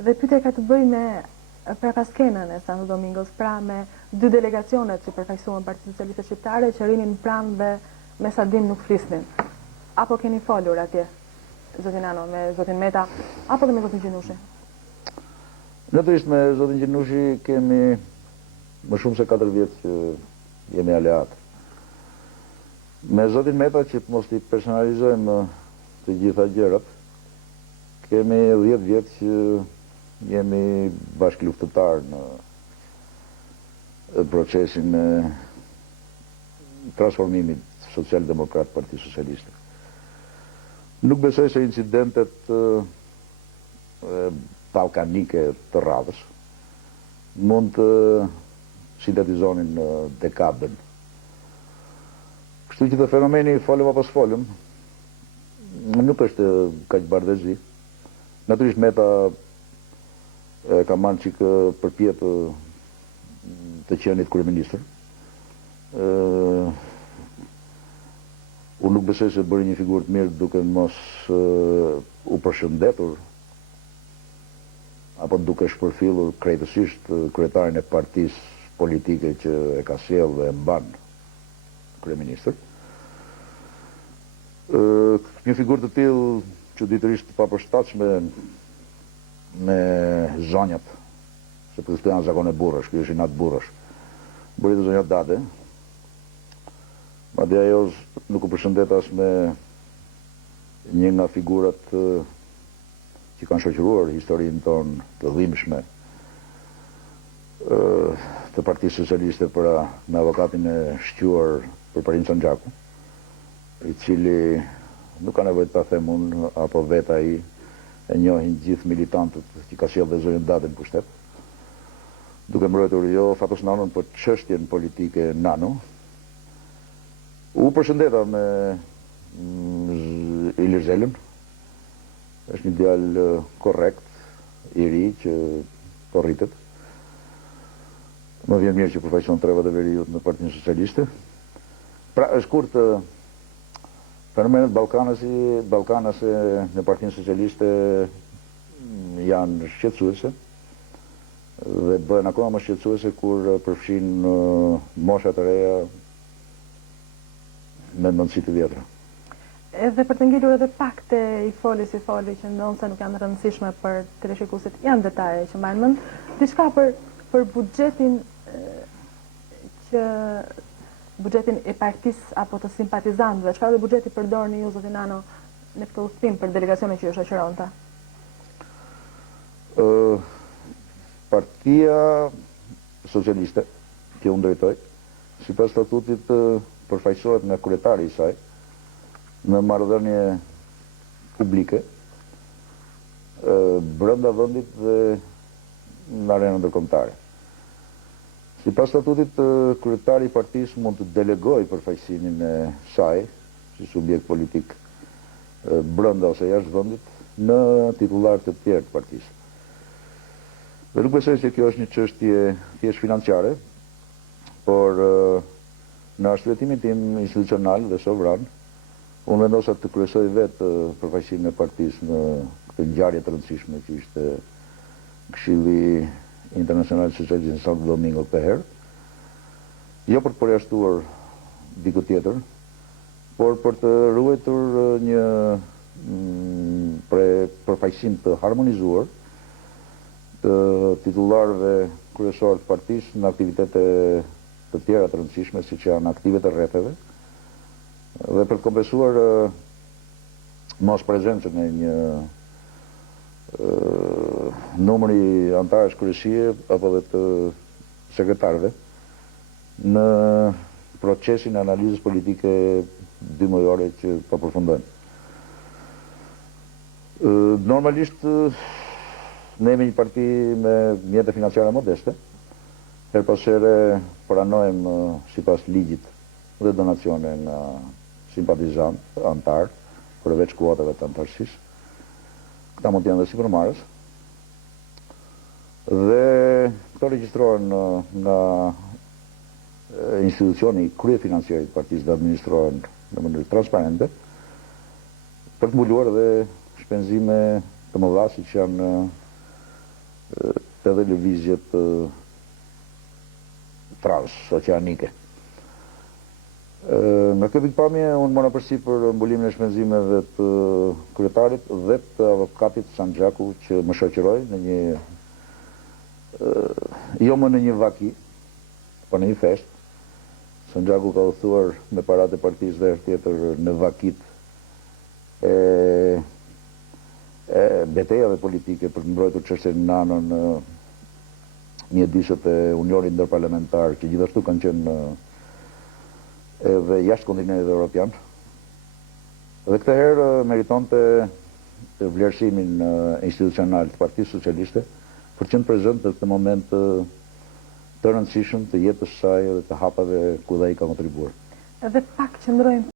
Dhe pyetja ka të bëjë me prapaskenën e Santo Domingos, pra me dy delegacionet që përfaqësuan Partinë Socialiste Shqiptare që rinin pranë dhe me sa dim nuk flisnin. Apo keni folur atje, zotin Ano, me zotin Meta, apo dhe me zotin Gjinushi? Natyrisht me zotin Gjinushi kemi më shumë se 4 vjet që jemi aleat. Me zotin Meta, që mos t'i personalizojmë të gjitha gjërat, kemi 10 vjet që jemi bashkëluftëtar në procesin e transformimit social-demokrat Partisë Socialiste. Nuk besoj se incidentet balkanike të radhës mund të sintetizonin dekadën. Kështu që të fenomeni folëm apo s'folëm nuk është kaq bardhëzi. Natyrisht Meta ka marrë çik përpjet të qenit kryeministër. Unë nuk besoj se bëri një figurë të mirë duke mos u përshëndetur apo duke shpërfillur krejtësisht kryetarin e partisë politike që e ka sjellë dhe e mban kryeministër. Një figurë të tillë çuditërisht të papërshtatshme me zonjat, se për këto janë zakone burrësh, ky është i natë burrësh. Bëri të zonjat date. Madje ajo nuk u përshëndet as me një nga figurat që kanë shoqëruar historinë tonë të dhimbshme të Partisë Socialiste me avokatin e shquar për Parin Sanxhaku, i cili nuk ka nevojë ta them unë apo vetë ai, e njohin gjithë militantët që ka sjellë dhe zonjën datën pushtet, duke mbrojtur jo Fatos Nanun, por çështjen politike Nano. U përshëndeta me Ilir Zelën. Është një djalë korrekt, i ri që po rritet. Më vjen mirë që përfaqëson trevat e veriut në Partinë Socialiste. Pra, është kurt fenomenet ballkanase në Partinë Socialiste janë shqetësuese dhe bëhen akoma më shqetësuese kur përfshin mosha të reja me mendësi të vjetra. Edhe për të ngelur edhe pak te i foli që ndonë se nuk janë rëndësishme për teleshikuesit, janë detaje që mbajnë mend, diçka për buxhetin buxhetin e partisë apo të simpatizantëve, çfarë do buxheti përdorni ju zotin Ano në këtë udhtim për delegacionin që ju shoqëronte? Partia Socialiste që unë drejtoj, sipas statutit përfaqësohet nga kryetari i saj në marrëdhënie publike brenda vendit dhe në arenën ndërkombëtare. Sipas statutit, kryetari i partisë mund të delegojë përfaqësimin e saj si subjekt politik brenda ose jashtë vendit në titullar të tjerë të partisë. Dhe nuk besoj se kjo është një çështje thjesht financiare, por në arsyetimin tim institucional dhe sovran, unë vendosa të kryesoj vetë përfaqësimin e partisë në këtë ngjarje të rëndësishme që ishte Këshilli Internacional Socialist në Santo Domingo këtë herë, jo për të përjashtuar diku tjetër, por për të ruajtur një përfaqësim të harmonizuar të titullarëve kryesor të partisë në aktivitete të tjera të rëndësishme, siç janë aktivet e rretheve, dhe për të kompensuar mos prezencën e një numri antarësh kryesie apo dhe të sekretarëve në procesin e analizës politike dymëjore që po përfundojnë. Normalisht ne jemi një parti me mjete financiare modeste, her pas here pranojmë sipas ligjit dhe donacione nga simpatizantë, antarë, përveç kuotave të antarësisë. Këta mund të janë dhe sipërmarrës. Dhe këto regjistrohen nga institucioni krye financiari të partisë dhe administrohen në mënyrë transparente për të mbuluar dhe shpenzime të mëdha siç janë edhe lëvizjet transoceanike. Nga kjo pikpamje, unë mora përsipër mbulimin e shpenzimeve të kryetarit dhe të avokatit Sanxhaku që më shoqëroi në një jo më në një vaki, po në një fest. Sanxhaku ka udhëtuar me paratë e partisë dhe tjetër në vakit e betejave politike për të mbrojtur çështjen në anën mjedisët e Unionit Ndërparlamentar, që gjithashtu kanë qenë edhe jashtë kontinentit evropian. Dhe këtë herë meritonte vlerësimin institucional të Partisë Socialiste për qenë prezent në këtë moment të rëndësishëm të jetës saj dhe të hapave ku dhe i ka kontribuar. Edhe pak qëndrojmë